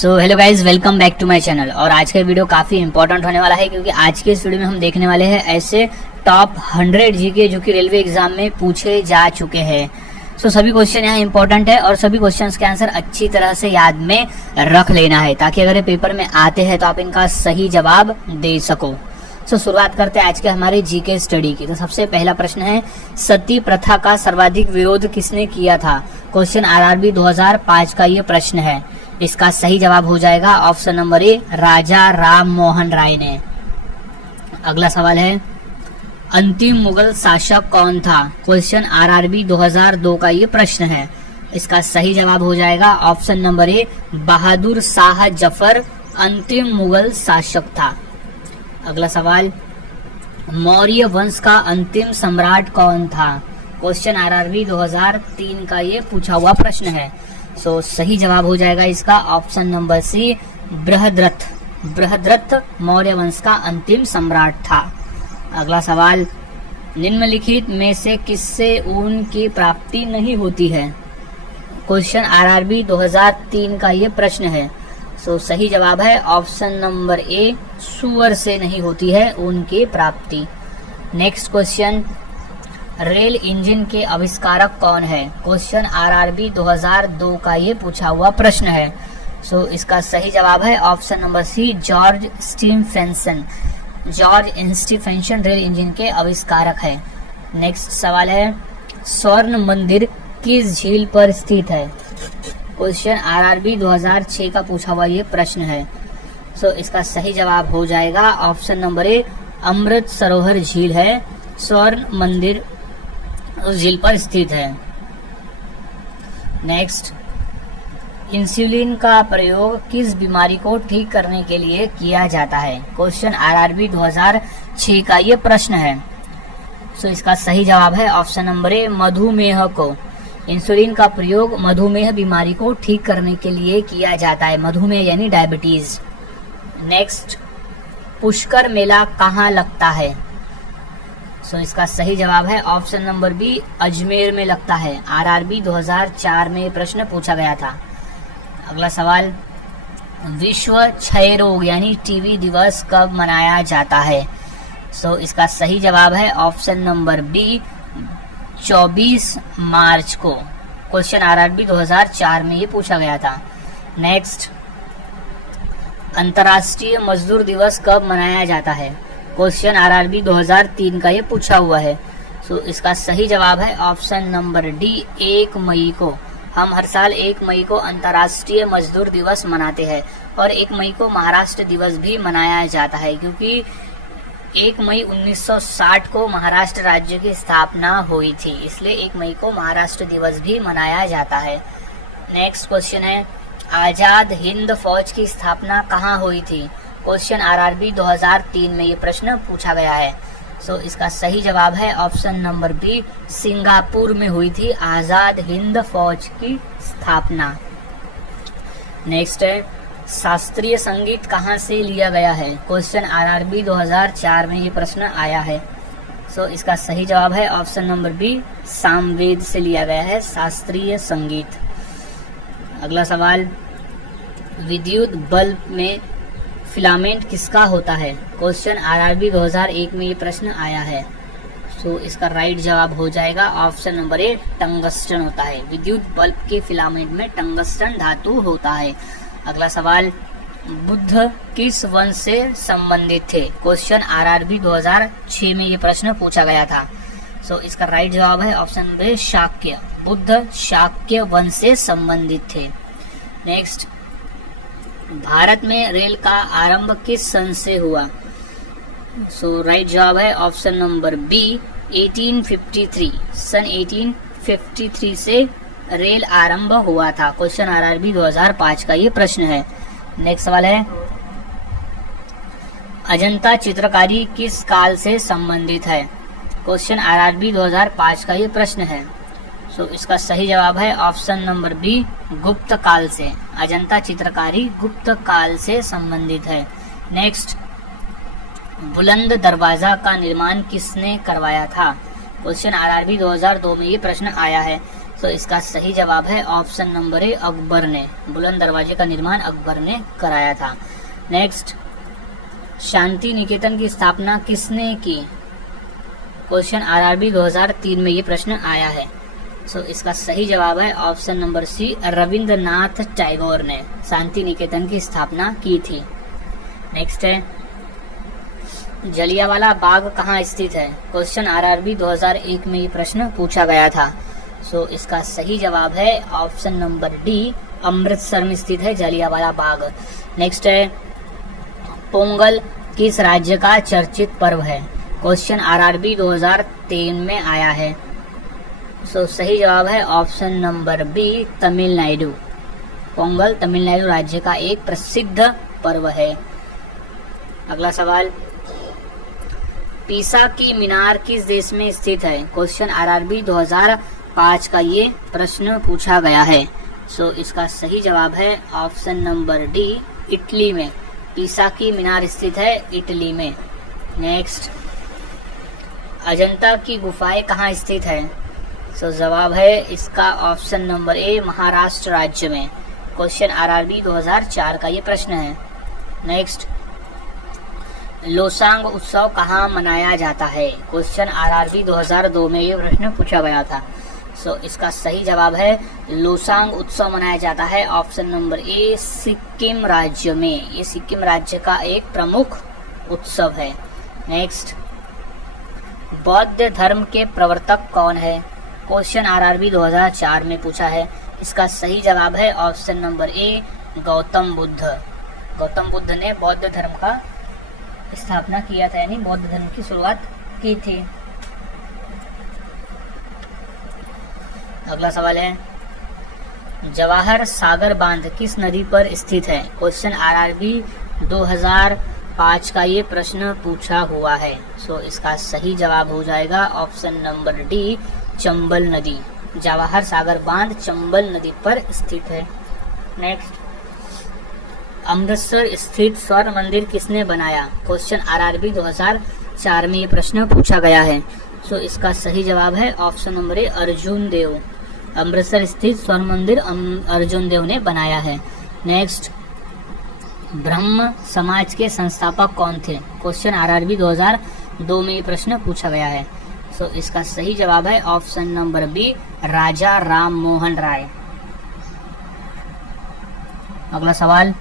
So hello guys, welcome back to my channel. और आज का वीडियो काफी इंपॉर्टेंट होने वाला है क्योंकि आज के इस वीडियो में हम देखने वाले हैं ऐसे टॉप 100 जीके जो कि रेलवे एग्जाम में पूछे जा चुके हैं। सो सभी क्वेश्चन यहाँ इंपॉर्टेंट है और सभी क्वेश्चंस के आंसर अच्छी तरह से याद में रख लेना है ताकि अगर पेपर में आते हैं तो आप इनका सही जवाब दे सको। सो शुरुआत करते हैं आज के हमारे जीके स्टडी की। तो सबसे पहला प्रश्न है, सती प्रथा का सर्वाधिक विरोध किसने किया था? क्वेश्चन आरआरबी 2005 का ये प्रश्न है। इसका सही जवाब हो जाएगा ऑप्शन नंबर ए, राजा राम मोहन राय ने। अगला सवाल है, अंतिम मुगल शासक कौन था? क्वेश्चन आरआरबी 2002 का ये प्रश्न है। इसका सही जवाब हो जाएगा ऑप्शन नंबर ए, बहादुर शाह जफर अंतिम मुगल शासक था। अगला सवाल, मौर्य वंश का अंतिम सम्राट कौन था? क्वेश्चन आरआरबी 2003 का ये पूछा हुआ प्रश्न है। सो सही जवाब हो जाएगा इसका option number C, Brihadratha. Brihadratha Maurya वंश का अंतिम सम्राट था। अगला सवाल, निम्नलिखित में से किससे ऊन की प्राप्ति नहीं होती है? क्वेश्चन आरआरबी 2003 का ये प्रश्न है। सो सही जवाब है ऑप्शन नंबर ए, सूअर से नहीं होती है ऊन की प्राप्ति। नेक्स्ट क्वेश्चन, रेल इंजन के आविष्कारक कौन है? क्वेश्चन आरआरबी 2002 का ये पूछा हुआ प्रश्न है। सो इसका सही जवाब है option number C, George Stephenson. George Stephenson rail engine के आविष्कारक है। नेक्स्ट सवाल है, स्वर्ण मंदिर किस झील पर स्थित है? क्वेश्चन आरआरबी 2006 का पूछा हुआ ये प्रश्न है। सो इसका सही जवाब हो जाएगा ऑप्शन नंबर ए, अमृत सरोवर झील है। स्वर्ण मंदिर उस झील पर स्थित है। नेक्स्ट, इंसुलिन का प्रयोग किस बीमारी को ठीक करने के लिए किया जाता है? क्वेश्चन आरआरबी 2006 का ये प्रश्न है। सो इसका सही जवाब है ऑप्शन नंबर ए, मधुमेह को। इंसुलिन का प्रयोग मधुमेह बीमारी को ठीक करने के लिए किया जाता है। मधुमेह यानी डायबिटीज। नेक्स्ट, पुष्कर मेला कहाँ लगता है? सो इसका सही जवाब है ऑप्शन नंबर बी, अजमेर में लगता है। आरआरबी 2004 में ये प्रश्न पूछा गया था। अगला सवाल, विश्व क्षय रोग यानी टीबी दिवस कब मनाया जाता है? सो इसका सही जवाब है ऑप्शन नंबर बी, 24 मार्च को। क्वेश्चन आरआरबी 2004 में ये पूछा गया था। नेक्स्ट, अंतर्राष्ट्रीय मजदूर दिवस कब मनाया जाता है? क्वेश्चन आरआरबी 2003 का ये पूछा हुआ है। सो इसका सही जवाब है ऑप्शन नंबर डी, 1 मई को। हम हर साल 1 मई को अंतर्राष्ट्रीय मजदूर दिवस मनाते हैं और 1 मई को महाराष्ट्र दिवस भी मनाया जाता है क्योंकि 1 मई 1960 को महाराष्ट्र राज्य की स्थापना हुई थी, इसलिए 1 मई को महाराष्ट्र दिवस भी मनाया जाता है। नेक्स्ट क्वेश्चन है, आजाद हिंद फौज की स्थापना कहाँ हुई थी? क्वेश्चन आरआरबी 2003 में ये प्रश्न पूछा गया है। सो इसका सही जवाब है ऑप्शन नंबर बी, सिंगापुर में हुई थी आजाद हिंद फौज की स्थापना। नेक्स्ट है, शास्त्रीय संगीत कहाँ से लिया गया है? क्वेश्चन आरआरबी 2004 में ये प्रश्न आया है। सो इसका सही जवाब है ऑप्शन नंबर बी, सामवेद से लिया गया है शास्त्रीय संगीत। अगला सवाल, विद्युत बल्ब में फिलामेंट किसका होता है? क्वेश्चन आरआरबी 2001 में ये प्रश्न आया है। सो इसका राइट जवाब हो जाएगा ऑप्शन नंबर ए, टंगस्टन होता है। विद्युत बल्ब के फिलामेंट में टंगस्टन धातु होता है। अगला सवाल, बुद्ध किस वंश से संबंधित थे? क्वेश्चन आरआरबी 2006 में ये प्रश्न पूछा गया था। सो इसका राइट जवाब है ऑप्शन नंबर ए, शाक्य। बुद्ध शाक्य वंश से संबंधित थे। नेक्स्ट, भारत में रेल का आरंभ किस सन से हुआ? सो राइट जवाब है ऑप्शन नंबर बी, 1853। सन 1853 से रेल आरंभ हुआ था। क्वेश्चन आरआरबी 2005 का ये प्रश्न है। नेक्स्ट सवाल है, अजंता चित्रकारी किस काल से संबंधित है? क्वेश्चन आरआरबी 2005 का ये प्रश्न है। सो इसका सही जवाब है ऑप्शन नंबर बी, गुप्त काल से। अजंता चित्रकारी गुप्त काल से संबंधित है। नेक्स्ट, बुलंद दरवाजा का निर्माण किसने करवाया था? क्वेश्चन आरआरबी 2002 में ये प्रश्न आया है। तो इसका सही जवाब है ऑप्शन नंबर ए, अकबर ने। बुलंद दरवाजे का निर्माण अकबर ने कराया था। नेक्स्ट, शांति निकेतन की स्थापना किसने की? क्वेश्चन आरआरबी 2003 में ये प्रश्न आया है। सो इसका सही जवाब है option number C, Rabindranath Tagore ने शांति निकेतन की स्थापना की थी। नेक्स्ट है, जलियांवाला बाग कहाँ स्थित है? क्वेश्चन आरआरबी 2001 में ये प्रश्न पूछा गया था। सो इसका सही जवाब है ऑप्शन नंबर डी, अमृतसर में स्थित है जलियांवाला बाग। नेक्स्ट है, पोंगल किस राज्य का चर्चित पर्व है? क्वेश्चन आरआरबी 2003 में आया है। सो सही जवाब है option number B, Tamil Nadu. Pongal Tamil Nadu राज्य का एक प्रसिद्ध पर्व है। अगला सवाल, पीसा की मीनार किस देश में स्थित है? क्वेश्चन आरआरबी 2005 का ये प्रश्न पूछा गया है। सो इसका सही जवाब है ऑप्शन नंबर डी, इटली में। पीसा की मीनार स्थित है इटली में। नेक्स्ट, अजंता की गुफाएं कहाँ स्थित है? सो जवाब है इसका ऑप्शन नंबर ए, महाराष्ट्र राज्य में। क्वेश्चन आरआरबी 2004 का ये प्रश्न है। नेक्स्ट, लोसांग उत्सव कहाँ मनाया जाता है? क्वेश्चन आरआरबी 2002 में ये प्रश्न पूछा गया था। सो इसका सही जवाब है लोसांग उत्सव मनाया जाता है ऑप्शन नंबर ए, सिक्किम राज्य में। ये सिक्किम राज्य का एक प्रमुख उत्सव है। नेक्स्ट, बौद्ध धर्म के प्रवर्तक कौन है? क्वेश्चन आरआरबी 2004 में पूछा है। इसका सही जवाब है ऑप्शन नंबर ए, गौतम बुद्ध। गौतम बुद्ध ने बौद्ध धर्म का स्थापना किया था, यानी बौद्ध धर्म की शुरुआत की थी। अगला सवाल है, जवाहर सागर बांध किस नदी पर स्थित है? क्वेश्चन आरआरबी 2005 का ये प्रश्न पूछा हुआ है। सो इसका सही जवाब हो जाएगा ऑप्शन नंबर डी, चंबल नदी। जवाहर सागर बांध चंबल नदी पर स्थित है। नेक्स्ट, अमृतसर स्थित स्वर्ण मंदिर किसने बनाया? क्वेश्चन आरआरबी 2004 में ये प्रश्न पूछा गया है। सो इसका सही जवाब है ऑप्शन नंबर ए, अर्जुन देव। अमृतसर स्थित स्वर्ण मंदिर अर्जुन देव ने बनाया है। नेक्स्ट, ब्रह्म समाज के संस्थापक कौन थे? क्वेश्चन आरआरबी 2002 में ये प्रश्न पूछा गया है। सो इसका सही जवाब है ऑप्शन नंबर बी, राजा राम मोहन राय। अगला सवाल,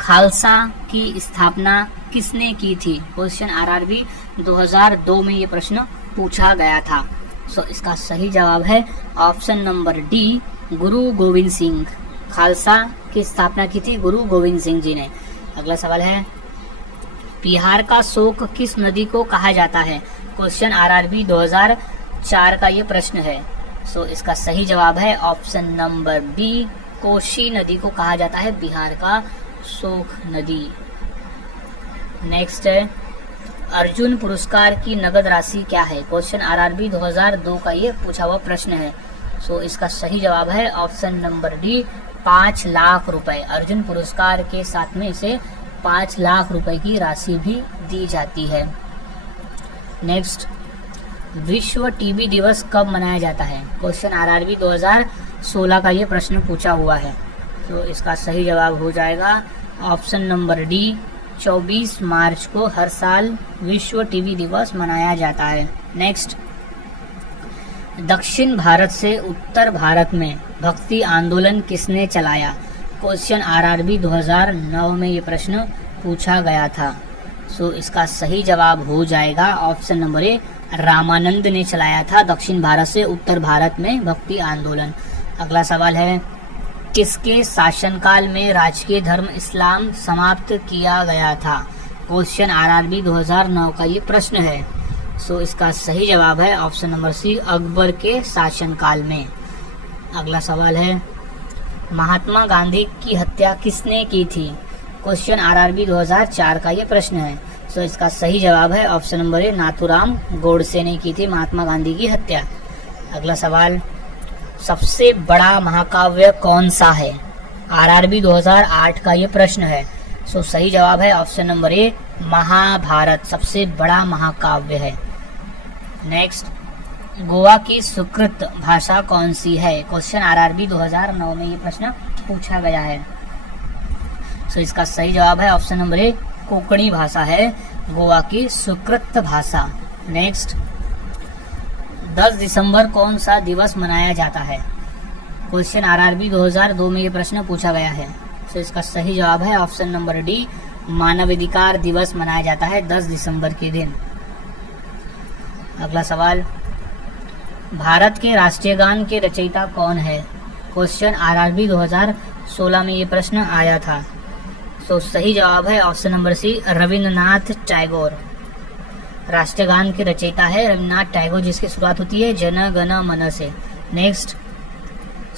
खालसा की स्थापना किसने की थी? क्वेश्चन आरआरबी 2002 में ये प्रश्न पूछा गया था। सो इसका सही जवाब है ऑप्शन नंबर डी, गुरु गोविंद सिंह। खालसा की स्थापना की थी गुरु गोविंद सिंह जी ने। अगला सवाल है, बिहार का शोक किस नदी को कहा जाता है? क्वेश्चन आरआरबी 2004 का ये प्रश्न है। सो इसका सही जवाब है ऑप्शन नंबर बी, कोसी नदी को कहा जाता है बिहार का शोक नदी। नेक्स्ट है, अर्जुन पुरस्कार की नगद राशि क्या है? क्वेश्चन आरआरबी 2002 का ये पूछा हुआ प्रश्न है। सो इसका सही जवाब है ऑप्शन नंबर डी, 5 लाख रुपए। अर्जुन पुरस्कार के साथ में इसे 5 लाख रुपए की राशि भी दी जाती है। नेक्स्ट, विश्व टीबी दिवस कब मनाया जाता है? क्वेश्चन आरआरबी 2016 का ये प्रश्न पूछा हुआ है। तो इसका सही जवाब हो जाएगा ऑप्शन नंबर डी, 24 मार्च को हर साल विश्व टीबी दिवस मनाया जाता है। नेक्स्ट, दक्षिण भारत से उत्तर भारत में भक्ति आंदोलन किसने चलाया? क्वेश्चन आरआरबी 2009 में ये प्रश्न पूछा गया था। सो इसका सही जवाब हो जाएगा ऑप्शन नंबर ए, रामानंद ने चलाया था दक्षिण भारत से उत्तर भारत में भक्ति आंदोलन। अगला सवाल है, किसके शासनकाल में राजकीय धर्म इस्लाम समाप्त किया गया था? क्वेश्चन आरआरबी 2009 का ये प्रश्न है। सो इसका सही जवाब है ऑप्शन नंबर सी, अकबर के शासनकाल में। अगला सवाल है, महात्मा गांधी की हत्या किसने की थी? क्वेश्चन आरआरबी 2004 का ये प्रश्न है। सो इसका सही जवाब है ऑप्शन नंबर ए, नाथूराम गोडसे ने की थी महात्मा गांधी की हत्या। अगला सवाल, सबसे बड़ा महाकाव्य कौन सा है? आरआरबी 2008 का ये प्रश्न है। सो सही जवाब है ऑप्शन नंबर ए, महाभारत सबसे बड़ा महाकाव्य है। नेक्स्ट, गोवा की सुकृत भाषा कौन सी है? क्वेश्चन आरआरबी 2009 में ये प्रश्न पूछा गया है। सो इसका सही जवाब है ऑप्शन नंबर ए, कोंकणी भाषा है गोवा की सुकृत भाषा। नेक्स्ट, 10 दिसंबर कौन सा दिवस मनाया जाता है? क्वेश्चन आरआरबी 2002 में ये प्रश्न पूछा गया है। सो इसका सही जवाब है ऑप्शन नंबर डी, मानवाधिकार दिवस मनाया जाता है 10 दिसंबर के दिन। अगला सवाल, भारत के राष्ट्रीय गान के रचयिता कौन है? क्वेश्चन आरआरबी 2016 में ये प्रश्न आया था। तो सही जवाब है option number C, Rabindranath Tagore. राष्ट्रीय गान के रचयिता है रविंद्रनाथ टैगोर, जिसकी शुरुआत होती है जन गण मन से। नेक्स्ट,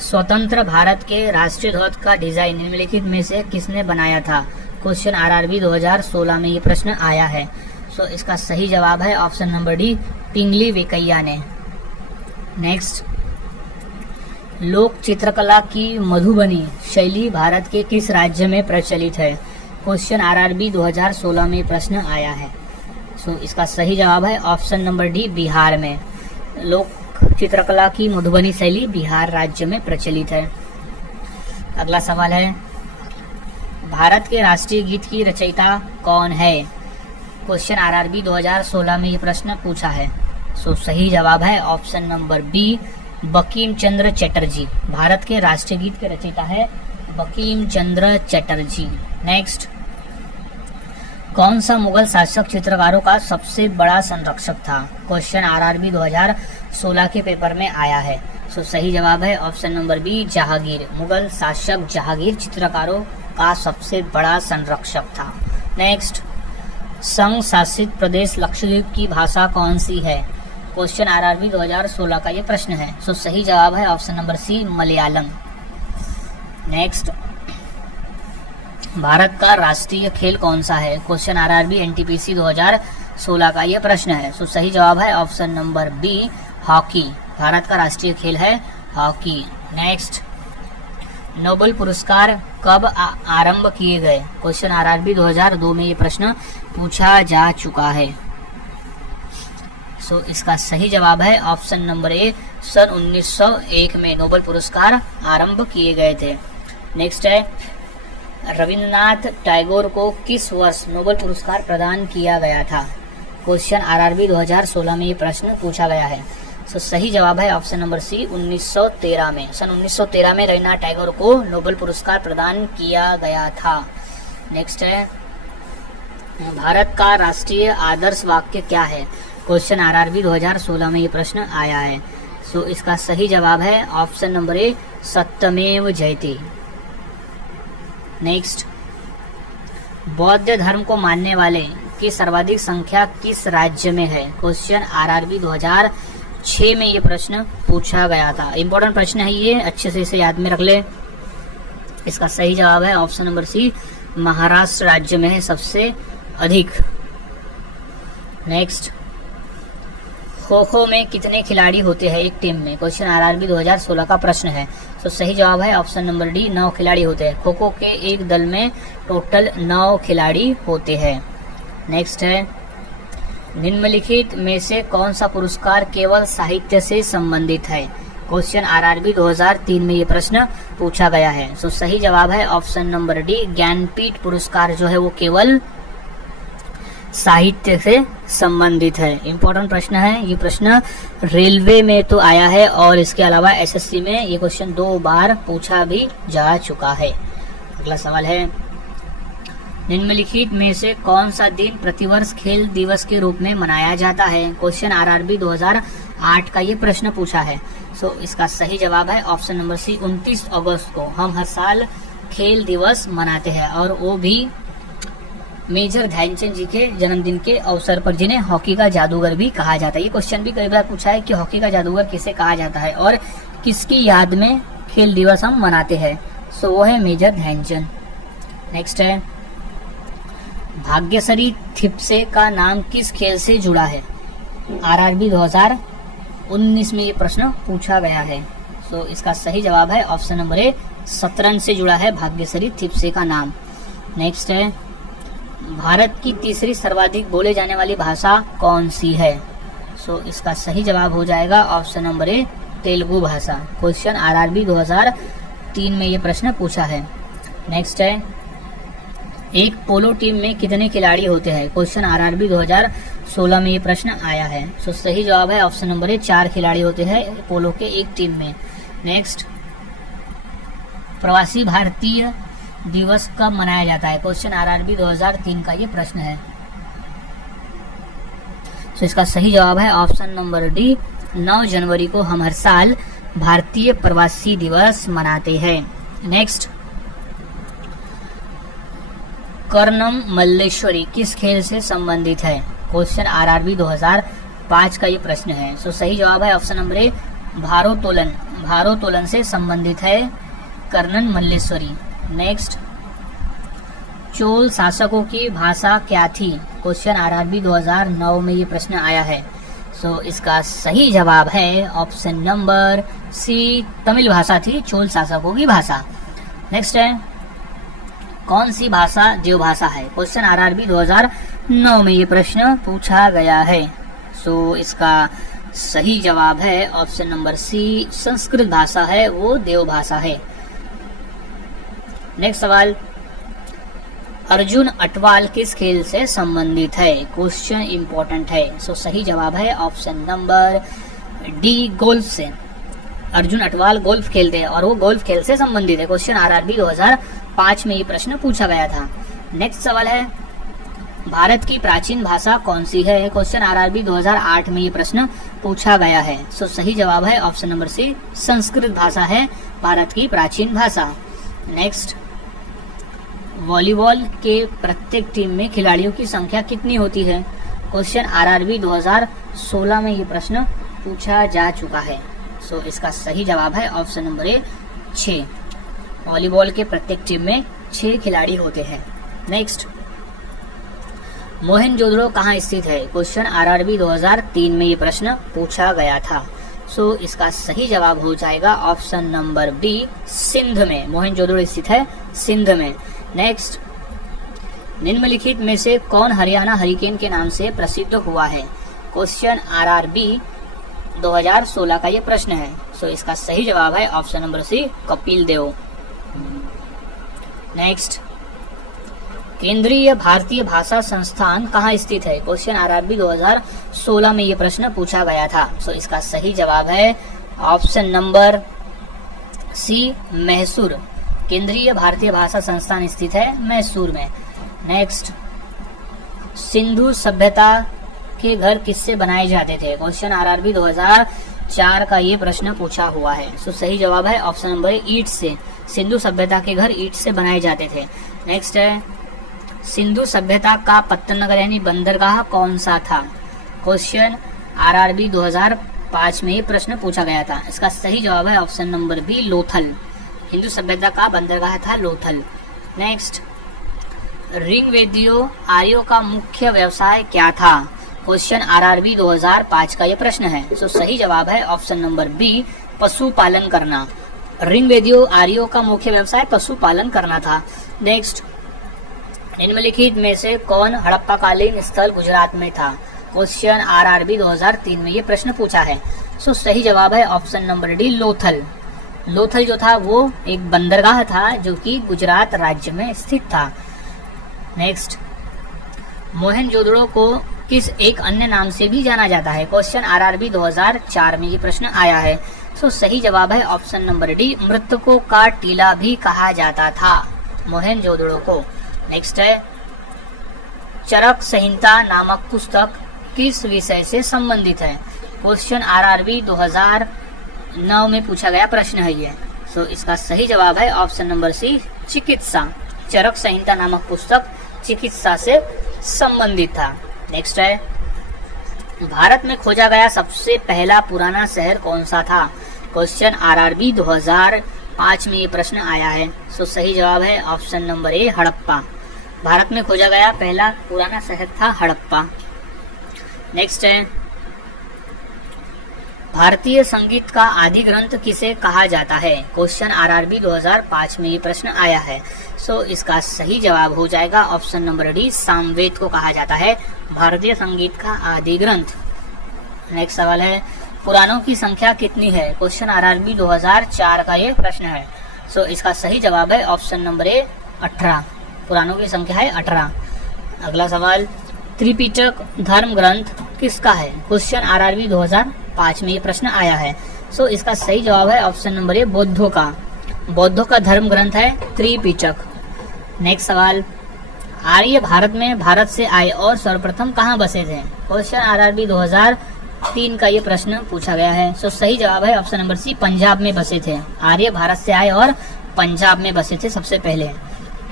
स्वतंत्र भारत के राष्ट्रीय ध्वज का डिजाइन निम्नलिखित में से किसने बनाया था? क्वेश्चन आरआरबी 2016 में ये प्रश्न आया है। सो इसका सही जवाब है ऑप्शन नंबर डी, पिंगली वेंकैया ने। नेक्स्ट, लोक चित्रकला की मधुबनी शैली भारत के किस राज्य में प्रचलित है? क्वेश्चन आरआरबी 2016 में प्रश्न आया है। सो इसका सही जवाब है ऑप्शन नंबर डी, बिहार में। लोक चित्रकला की मधुबनी शैली बिहार राज्य में प्रचलित है। अगला सवाल है, भारत के राष्ट्रीय गीत की रचयिता कौन है? क्वेश्चन आरआरबी 2016 में ये प्रश्न पूछा है। सो सही जवाब है option number B, Bankim Chandra Chatterjee. Bharat के राष्ट्रीय गीत के रचयिता है बंकिम चंद्र चटर्जी। नेक्स्ट, कौन सा मुगल शासक चित्रकारों का सबसे बड़ा संरक्षक था? क्वेश्चन आरआरबी 2016 के पेपर में आया है। सो सही जवाब है option number B, Jahangir. Mughal शासक जहांगीर चित्रकारों का सबसे बड़ा संरक्षक था। नेक्स्ट, संघ शासित प्रदेश लक्षद्वीप की भाषा कौन सी है? क्वेश्चन आरआरबी 2016 का ये प्रश्न है। सो सही जवाब है option number C, Malayalam. Next, Bharat का राष्ट्रीय खेल कौन सा है? क्वेश्चन आरआरबी एनटीपीसी 2016 का ये प्रश्न है। सो सही जवाब है option number B, hockey. Bharat का राष्ट्रीय खेल है हॉकी। नेक्स्ट, नोबेल पुरस्कार कब आरंभ किए गए? क्वेश्चन आरआरबी 2002 में ये प्रश्न पूछा जा चुका है। सो इसका सही जवाब है ऑप्शन नंबर ए, सन 1901 में नोबेल पुरस्कार आरंभ किए गए थे। नेक्स्ट है, रविंद्रनाथ टैगोर को किस वर्ष नोबेल पुरस्कार प्रदान किया गया था? क्वेश्चन आरआरबी 2016 में ये प्रश्न पूछा गया है। सो सही जवाब है ऑप्शन नंबर सी, 1913 में। सन 1913 में रविंद्रनाथ टैगोर को नोबेल पुरस्कार प्रदान किया गया था। नेक्स्ट है, भारत का राष्ट्रीय आदर्श वाक्य क्या है? क्वेश्चन आरआरबी 2016 में ये प्रश्न आया है। सो इसका सही जवाब है ऑप्शन नंबर ए, सत्यमेव जयते। नेक्स्ट, बौद्ध धर्म को मानने वाले की सर्वाधिक संख्या किस राज्य में है? क्वेश्चन आरआरबी 2006 में ये प्रश्न पूछा गया था। इंपॉर्टेंट प्रश्न है ये, अच्छे से इसे याद में रख ले। इसका सही जवाब है ऑप्शन नंबर सी, महाराष्ट्र राज्य में है सबसे अधिक। नेक्स्ट, खो खो में कितने खिलाड़ी होते हैं एक टीम में? क्वेश्चन आरआरबी 2016 का प्रश्न है। तो सही जवाब है ऑप्शन नंबर डी, 9 खिलाड़ी होते हैं। खो खो के एक दल में टोटल 9 खिलाड़ी होते हैं। नेक्स्ट है, निम्नलिखित में से कौन सा पुरस्कार केवल साहित्य से संबंधित है? क्वेश्चन आरआरबी 2003 में ये प्रश्न पूछा गया है। सो सही जवाब है ऑप्शन नंबर डी, ज्ञानपीठ पुरस्कार जो है वो केवल साहित्य से संबंधित है। इंपॉर्टेंट प्रश्न है ये। प्रश्न रेलवे में तो आया है और इसके अलावा एसएससी में ये क्वेश्चन 2 बार पूछा भी जा चुका है। अगला सवाल है, निम्नलिखित में से कौन सा दिन प्रतिवर्ष खेल दिवस के रूप में मनाया जाता है? क्वेश्चन आरआरबी 2008 का ये प्रश्न पूछा है। सो इसका सही जवाब है ऑप्शन नंबर सी, 29 अगस्त को हम हर साल खेल दिवस मनाते हैं, और वो भी मेजर ध्यानचंद जी के जन्मदिन के अवसर पर, जिन्हें हॉकी का जादूगर भी कहा जाता है। ये क्वेश्चन भी कई बार पूछा है कि हॉकी का जादूगर किसे कहा जाता है और किसकी याद में खेल दिवस हम मनाते हैं। सो वो है मेजर ध्यानचंद। नेक्स्ट है, भाग्यश्री थिप्से का नाम किस खेल से जुड़ा है? आरआरबी 2019 में ये प्रश्न पूछा गया है। सो इसका सही जवाब है ऑप्शन नंबर ए, शतरंज से जुड़ा है भाग्यश्री थिप्से का नाम। नेक्स्ट है, भारत की तीसरी सर्वाधिक बोले जाने वाली भाषा कौन सी है? सो इसका सही जवाब हो जाएगा ऑप्शन नंबर ए, तेलुगु भाषा। क्वेश्चन आरआरबी 2003 में ये प्रश्न पूछा है। नेक्स्ट है, एक पोलो टीम में कितने खिलाड़ी होते हैं? क्वेश्चन आरआरबी 2016 में ये प्रश्न आया है। सो सही जवाब है ऑप्शन नंबर ए, 4 खिलाड़ी होते हैं पोलो के एक टीम में। नेक्स्ट, प्रवासी भारतीय दिवस कब मनाया जाता है? क्वेश्चन आरआरबी 2003 का ये प्रश्न है। तो इसका सही जवाब है ऑप्शन नंबर डी, 9 जनवरी को हम हर साल भारतीय प्रवासी दिवस मनाते हैं। नेक्स्ट, कर्णम मल्लेश्वरी किस खेल से संबंधित है? क्वेश्चन आरआरबी 2005 का ये प्रश्न है। सो सही जवाब है ऑप्शन नंबर ए, भारोत्तोलन। भारोत्तोलन से संबंधित है कर्णन मल्लेश्वरी। नेक्स्ट, चोल शासकों की भाषा क्या थी? क्वेश्चन आरआरबी 2009 में ये प्रश्न आया है। सो इसका सही जवाब है ऑप्शन नंबर सी, तमिल भाषा थी चोल शासकों की भाषा। नेक्स्ट है, कौन सी भाषा देवभाषा है? क्वेश्चन आरआरबी 2009 में ये प्रश्न पूछा गया है। सो इसका सही जवाब है ऑप्शन नंबर सी, संस्कृत भाषा है वो देवभाषा है। नेक्स्ट सवाल, अर्जुन अटवाल किस खेल से संबंधित है? क्वेश्चन इंपॉर्टेंट है। सो सही जवाब है ऑप्शन नंबर डी, गोल्फ से। अर्जुन अटवाल गोल्फ खेलते हैं और वो गोल्फ खेल से संबंधित है। क्वेश्चन आरआरबी 2005 में ये प्रश्न पूछा गया था। नेक्स्ट सवाल है, भारत की प्राचीन भाषा कौन सी है? क्वेश्चन आरआरबी 2008 में ये प्रश्न पूछा गया है। सो सही जवाब है ऑप्शन नंबर सी, संस्कृत भाषा है भारत की प्राचीन भाषा। नेक्स्ट, वॉलीबॉल के प्रत्येक टीम में खिलाड़ियों की संख्या कितनी होती है? क्वेश्चन आरआरबी 2016 में ये प्रश्न पूछा जा चुका है। सो इसका सही जवाब है ऑप्शन नंबर ए, 6। वॉलीबॉल के प्रत्येक टीम में 6 खिलाड़ी होते हैं। नेक्स्ट, मोहनजोदड़ो कहाँ स्थित है? क्वेश्चन आरआरबी 2003 में ये प्रश्न पूछा गया था। सो इसका सही जवाब हो जाएगा ऑप्शन नंबर बी, सिंध में। मोहनजोदड़ो स्थित है सिंध में। नेक्स्ट, निम्नलिखित में से कौन हरियाणा हरिकेन के नाम से प्रसिद्ध हुआ है? क्वेश्चन आरआरबी 2016 का ये प्रश्न है। सो इसका सही जवाब है ऑप्शन नंबर सी, कपिल देव। नेक्स्ट, केंद्रीय भारतीय भाषा संस्थान कहाँ स्थित है? क्वेश्चन आरआरबी 2016 में ये प्रश्न पूछा गया था। सो इसका सही जवाब है ऑप्शन नंबर सी, मैसूर। केंद्रीय भारतीय भाषा संस्थान स्थित है मैसूर में। नेक्स्ट, सिंधु सभ्यता के घर किससे बनाए जाते थे? क्वेश्चन आरआरबी 2004 का ये प्रश्न पूछा हुआ है। सो सही जवाब है ऑप्शन नंबर ईंट से। सिंधु सभ्यता के घर ईंट से बनाए जाते थे। नेक्स्ट है, सिंधु सभ्यता का पत्तन नगर यानी बंदरगाह कौन सा था? क्वेश्चन आरआरबी 2005 में ये प्रश्न पूछा गया था। इसका सही जवाब है option number B, Lothal. Hindu सभ्यता का बंदरगाह था लोथल। नेक्स्ट, ऋग्वेदियों आर्यों का मुख्य व्यवसाय क्या था? क्वेश्चन आरआरबी 2005 का ये प्रश्न है। सो सही जवाब है ऑप्शन नंबर बी, पशुपालन करना। ऋग्वेदियों आर्यों का मुख्य व्यवसाय पशुपालन करना था। नेक्स्ट, निम्नलिखित में से कौन हड़प्पाकालीन स्थल गुजरात में था? क्वेश्चन आरआरबी 2003 में ये प्रश्न पूछा है। सो सही जवाब है option number D, Lothal. Lothal जो था वो एक बंदरगाह था जो कि गुजरात राज्य में स्थित था। नेक्स्ट, मोहनजोदड़ो को किस एक अन्य नाम से भी जाना जाता है? क्वेश्चन आरआरबी 2004 में ये प्रश्न आया है। सो सही जवाब है ऑप्शन नंबर डी, मृतकों का टीला भी कहा जाता था मोहनजोदड़ो को। नेक्स्ट है, चरक संहिता नामक पुस्तक किस विषय से संबंधित है? क्वेश्चन आरआरबी 2009 में पूछा गया प्रश्न है ये। सो इसका सही जवाब है ऑप्शन नंबर सी, चिकित्सा। चरक संहिता नामक पुस्तक चिकित्सा से संबंधित था। नेक्स्ट है, भारत में खोजा गया सबसे पहला पुराना शहर कौन सा था? क्वेश्चन आरआरबी 2005 में ये प्रश्न आया है। सो सही जवाब है ऑप्शन नंबर ए, हड़प्पा। भारत में खोजा गया पहला पुराना शहर था हड़प्पा। नेक्स्ट है, भारतीय संगीत का आदि ग्रंथ किसे कहा जाता है? क्वेश्चन आरआरबी 2005 में ये प्रश्न आया है। सो इसका सही जवाब हो जाएगा ऑप्शन नंबर डी, सामवेद को कहा जाता है भारतीय संगीत का आदि ग्रंथ। नेक्स्ट सवाल है पुराणों की संख्या कितनी है? क्वेश्चन आरआरबी 2004 का ये प्रश्न है। सो इसका सही जवाब है ऑप्शन नंबर ए 18। पुराणों की संख्या है 18। अगला सवाल त्रिपिटक धर्म ग्रंथ किसका है? क्वेश्चन आरआरबी 2005 में ये प्रश्न आया है। सो इसका सही जवाब है ऑप्शन नंबर ए बौद्धों का। बौद्धों का धर्म ग्रंथ है त्रिपिटक। नेक्स्ट सवाल आर्य भारत में भारत से आए और सर्वप्रथम कहाँ बसे थे? क्वेश्चन आरआरबी 2003 का ये प्रश्न पूछा गया है। सो सही जवाब है ऑप्शन नंबर सी पंजाब में बसे थे। आर्य भारत से आए और पंजाब में बसे थे सबसे पहले।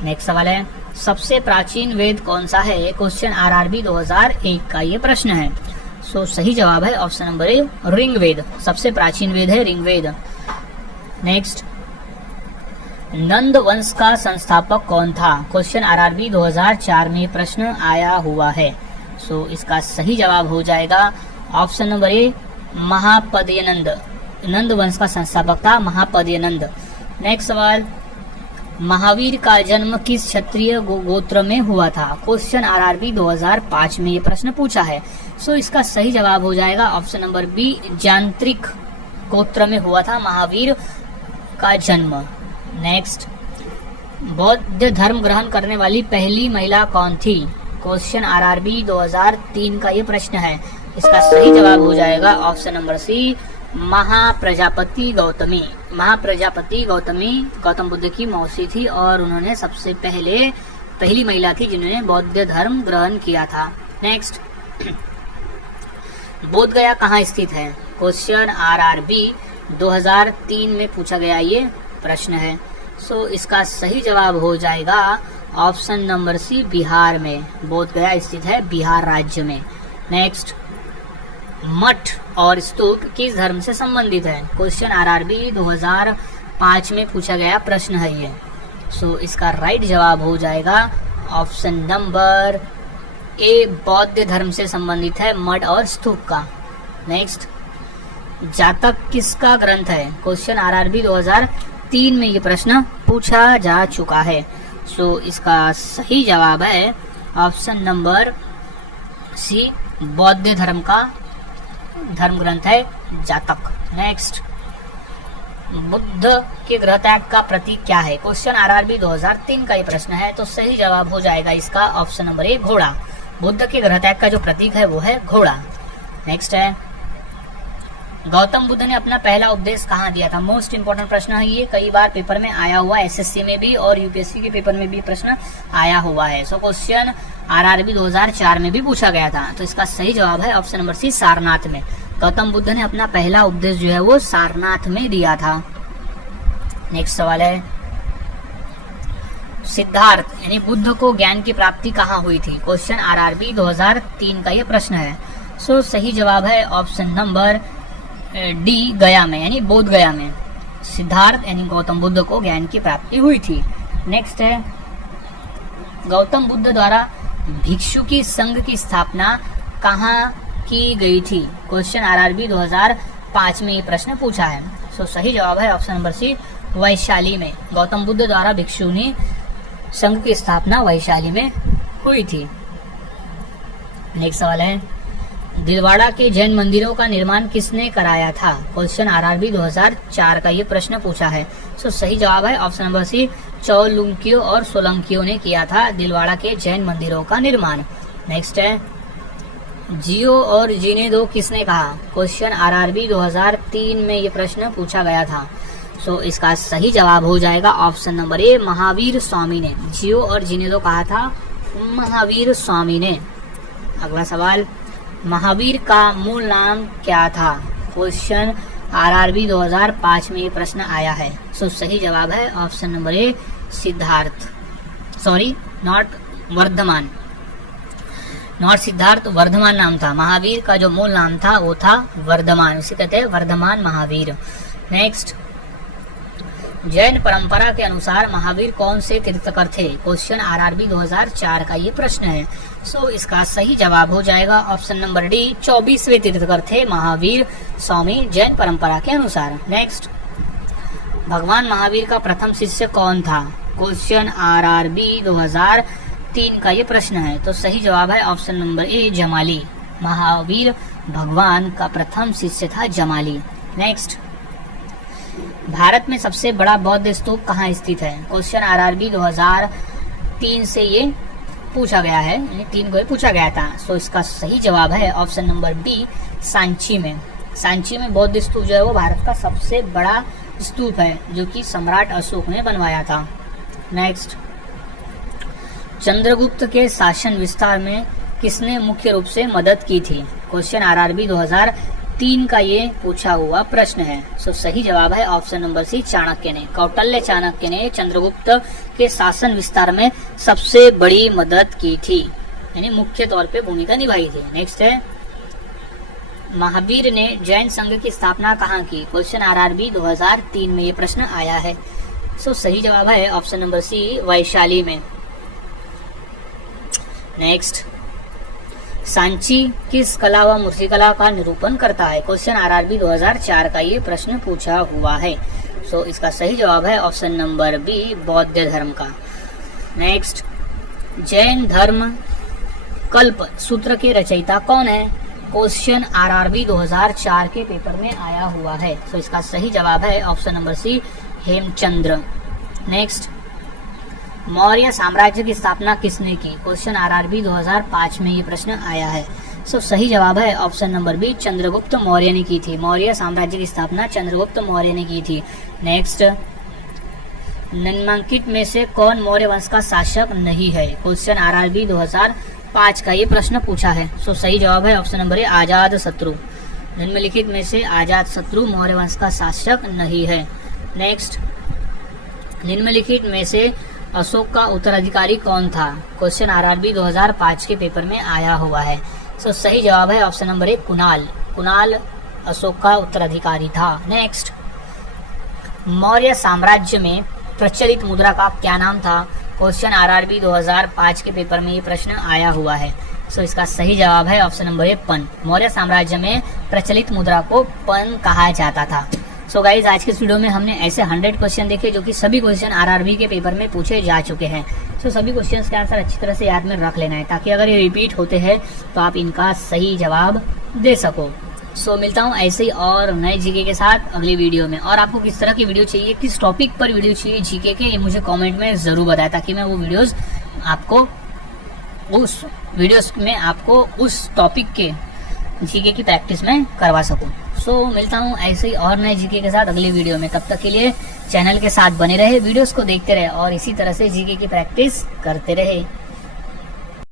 नेक्स्ट सवाल है सबसे प्राचीन वेद कौन सा है? क्वेश्चन आरआरबी 2001 का ये प्रश्न है। सो सही जवाब है ऑप्शन नंबर ए ऋग्वेद। सबसे प्राचीन वेद है ऋग्वेद। नेक्स्ट नंद वंश का संस्थापक कौन था? क्वेश्चन आरआरबी 2004 में प्रश्न आया हुआ है। सो इसका सही जवाब हो जाएगा ऑप्शन नंबर ए महापद्यनंद। नंद वंश का संस्थापक था महापद्यनंद। नेक्स्ट सवाल महावीर का जन्म किस क्षत्रिय गोत्र में हुआ था? क्वेश्चन आरआरबी 2005 में ये प्रश्न पूछा है। सो इसका सही जवाब हो जाएगा ऑप्शन नंबर बी जांत्रिक गोत्र में हुआ था महावीर का जन्म। नेक्स्ट बौद्ध धर्म ग्रहण करने वाली पहली महिला कौन थी? क्वेश्चन आरआरबी 2003 का ये प्रश्न है। इसका सही जवाब हो जाएगा option number C Mahaprajapati Gautami. Mahaprajapati Gautami Gautam Buddha की मौसी थी और उन्होंने सबसे पहली महिला थी जिन्होंने बौद्ध धर्म ग्रहण किया था। नेक्स्ट बोध गया कहाँ स्थित है? क्वेश्चन आरआरबी 2003 में पूछा गया ये प्रश्न है। सो इसका सही जवाब हो जाएगा ऑप्शन नंबर सी बिहार में। बोध गया स्थित है बिहार राज्य में। नेक्स्ट मठ और स्तूप किस धर्म से संबंधित है? क्वेश्चन आरआरबी 2005 में पूछा गया प्रश्न है ये। सो इसका राइट जवाब हो जाएगा ऑप्शन नंबर ए बौद्ध धर्म से संबंधित है मठ और स्तूप का। नेक्स्ट जातक किसका ग्रंथ है? क्वेश्चन आरआरबी 2003 में ये प्रश्न पूछा जा चुका है। सो इसका सही जवाब है ऑप्शन नंबर सी बौद्ध धर्म का धर्म ग्रंथ है जातक। नेक्स्ट बुद्ध के गृह त्याग का प्रतीक क्या है? क्वेश्चन आरआरबी 2003 का ये प्रश्न है। तो सही जवाब हो जाएगा इसका ऑप्शन नंबर ए घोड़ा। बुद्ध के गृह त्याग का जो प्रतीक है वो है घोड़ा। नेक्स्ट है गौतम बुद्ध ने अपना पहला उपदेश कहाँ दिया था? मोस्ट इंपोर्टेंट प्रश्न है ये। कई बार पेपर में आया हुआ, एसएससी में भी और यूपीएससी के पेपर में भी प्रश्न आया हुआ है। सो क्वेश्चन आरआरबी 2004 में भी पूछा गया था। तो इसका सही जवाब है ऑप्शन नंबर सी सारनाथ में। गौतम बुद्ध ने अपना पहला उपदेश जो है वो सारनाथ में दिया था। नेक्स्ट सवाल है सिद्धार्थ यानी बुद्ध को ज्ञान की प्राप्ति कहाँ हुई थी? क्वेश्चन आरआरबी 2003 का ये प्रश्न है। सो सही जवाब है ऑप्शन नंबर डी गया में यानी बोध गया में। सिद्धार्थ यानी गौतम बुद्ध को ज्ञान की प्राप्ति हुई थी। नेक्स्ट है गौतम बुद्ध द्वारा भिक्षु की संघ की स्थापना कहाँ की गई थी? क्वेश्चन आरआरबी 2005 में ये प्रश्न पूछा है। सो सही जवाब है ऑप्शन नंबर सी वैशाली में। गौतम बुद्ध द्वारा भिक्षुनी संघ की स्थापना वैशाली में हुई थी। नेक्स्ट सवाल है दिलवाड़ा के जैन मंदिरों का निर्माण किसने कराया था? क्वेश्चन आरआरबी 2004 का ये प्रश्न पूछा है। सो सही जवाब है ऑप्शन नंबर सी चौलुंकियों और सोलंकियों ने किया था दिलवाड़ा के जैन मंदिरों का निर्माण। नेक्स्ट है जियो और जीने दो किसने कहा? क्वेश्चन आरआरबी 2003 में ये प्रश्न पूछा गया था। सो इसका सही जवाब हो जाएगा ऑप्शन नंबर ए महावीर स्वामी ने। जियो और जीने दो कहा था महावीर स्वामी ने। अगला सवाल महावीर का मूल नाम क्या था? क्वेश्चन आरआरबी 2005 में ये प्रश्न आया है। सो सही जवाब है option number A Siddhartha. Sorry not Vardhaman. Not Siddhartha, Vardhaman नाम था। महावीर का जो मूल नाम था वो था वर्धमान, इसे कहते हैं वर्धमान महावीर। नेक्स्ट जैन परंपरा के अनुसार महावीर कौन से तीर्थकर थे? क्वेश्चन आरआरबी 2004 का ये प्रश्न है। सो इसका सही जवाब हो जाएगा ऑप्शन नंबर डी 24वें तीर्थकर थे महावीर स्वामी जैन परंपरा के अनुसार। नेक्स्ट भगवान महावीर का प्रथम शिष्य कौन था? क्वेश्चन आरआरबी 2003 का ये प्रश्न है। तो सही जवाब है ऑप्शन नंबर ए जमाली। महावीर भगवान का प्रथम शिष्य था जमाली। नेक्स्ट, भारत में सबसे बड़ा बौद्ध स्तूप कहाँ स्थित है? क्वेश्चन आरआरबी 2003 से ये पूछा गया है, 3 को पूछा गया था। सो इसका सही जवाब है ऑप्शन नंबर बी, सांची में। सांची में बौद्ध स्तूप जो है वो भारत का सबसे बड़ा स्तूप है, जो कि सम्राट अशोक ने बनवाया था। नेक्स्ट, चंद्रगुप्त के शासन विस्तार में किसने मुख्य रूप से मदद की थी? क्वेश्चन आरआरबी 2003 का ये पूछा हुआ प्रश्न है। सो सही जवाब है ऑप्शन नंबर सी, चाणक्य ने। कौटिल्य चाणक्य ने चंद्रगुप्त के शासन विस्तार में सबसे बड़ी मदद की थी, यानी मुख्य तौर पे भूमिका निभाई थी। नेक्स्ट है, महावीर ने जैन संघ की स्थापना कहाँ की? क्वेश्चन आरआरबी 2003 में ये प्रश्न आया है। सो सही जवाब है ऑप्शन नंबर सी, वैशाली में। नेक्स्ट, सांची किस कला व मूर्तिकला का निरूपण करता है? क्वेश्चन आरआरबी 2004 का ये प्रश्न पूछा हुआ है। सो इसका सही जवाब है ऑप्शन नंबर बी, बौद्ध धर्म का। नेक्स्ट, जैन धर्म कल्प सूत्र के रचयिता कौन है? क्वेश्चन आरआरबी 2004 के पेपर में आया हुआ है। सो इसका सही जवाब है option number C, Hemchandra. Next, Maurya साम्राज्य की स्थापना किसने की? क्वेश्चन आरआरबी 2005 में ये प्रश्न आया है। सो सही जवाब है option number B, Chandragupta Maurya ने की थी। मौर्य साम्राज्य की स्थापना चंद्रगुप्त मौर्य ने की थी। नेक्स्ट, निम्नलिखित में से कौन मौर्य वंश का शासक नहीं है? क्वेश्चन आरआरबी 2005 का ये प्रश्न पूछा है। सो सही जवाब है ऑप्शन नंबर ए, आजाद शत्रु। निम्नलिखित में से आजाद शत्रु मौर्य वंश का शासक नहीं है। नेक्स्ट, निम्नलिखित में से अशोक का उत्तराधिकारी कौन था? क्वेश्चन आरआरबी 2005 के पेपर में आया हुआ है। सो सही जवाब है ऑप्शन नंबर ए, कुणाल। कुणाल अशोक का उत्तराधिकारी था। नेक्स्ट, मौर्य साम्राज्य में प्रचलित मुद्रा का क्या नाम था? क्वेश्चन आरआरबी 2005 के पेपर में ये प्रश्न आया हुआ है। सो इसका सही जवाब है ऑप्शन नंबर ए, पन। मौर्य साम्राज्य में प्रचलित मुद्रा को पन कहा जाता था। सो गाइज, आज के इस वीडियो में हमने ऐसे 100 क्वेश्चन देखे जो कि सभी क्वेश्चन आरआरबी के पेपर में पूछे जा चुके हैं। सो सभी क्वेश्चंस के आंसर अच्छी तरह से याद में रख लेना है, ताकि अगर ये रिपीट होते हैं तो आप इनका सही जवाब दे सको। सो मिलता हूँ ऐसे ही और नए जीके के साथ अगली वीडियो में। और आपको किस तरह की वीडियो चाहिए, किस टॉपिक पर वीडियो चाहिए जीके के, ये मुझे कॉमेंट में जरूर बताएं, ताकि मैं वो वीडियोज आपको उस टॉपिक के जीके की प्रैक्टिस में करवा सकूं। सो मिलता हूं ऐसे ही और नए जीके के साथ अगली वीडियो में। तब तक के लिए चैनल के साथ बने रहे, वीडियोस को देखते रहे और इसी तरह से जीके की प्रैक्टिस करते रहे।